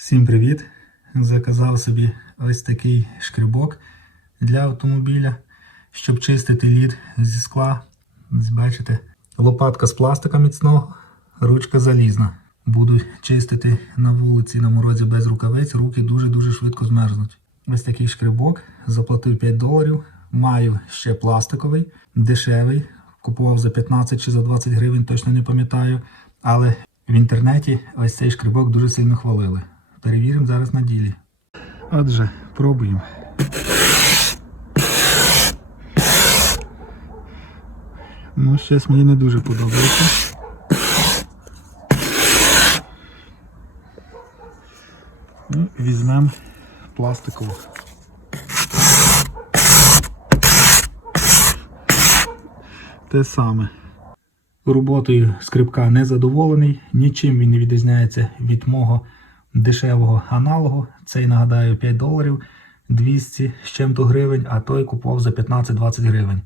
Всім привіт! Заказав собі ось такий шкребок для автомобіля, щоб чистити лід зі скла. Бачите, лопатка з пластика міцного, ручка залізна. Буду чистити на вулиці на морозі без рукавиць, руки дуже-дуже швидко змерзнуть. Ось такий шкребок, заплатив 5 доларів. Маю ще пластиковий, дешевий. Купував за 15 чи за 20 гривень, точно не пам'ятаю. Але в інтернеті ось цей шкребок дуже сильно хвалили. Перевіримо зараз на ділі. Отже, пробуємо. Ну, щось мені не дуже подобається. Ну, візьмемо пластикову. Те саме. Роботою скрипка не задоволений, нічим він не відрізняється від мого дешевого аналогу. Цей нагадаю 5 доларів 200 з чим-то гривень, а той купував за 15-20 гривень.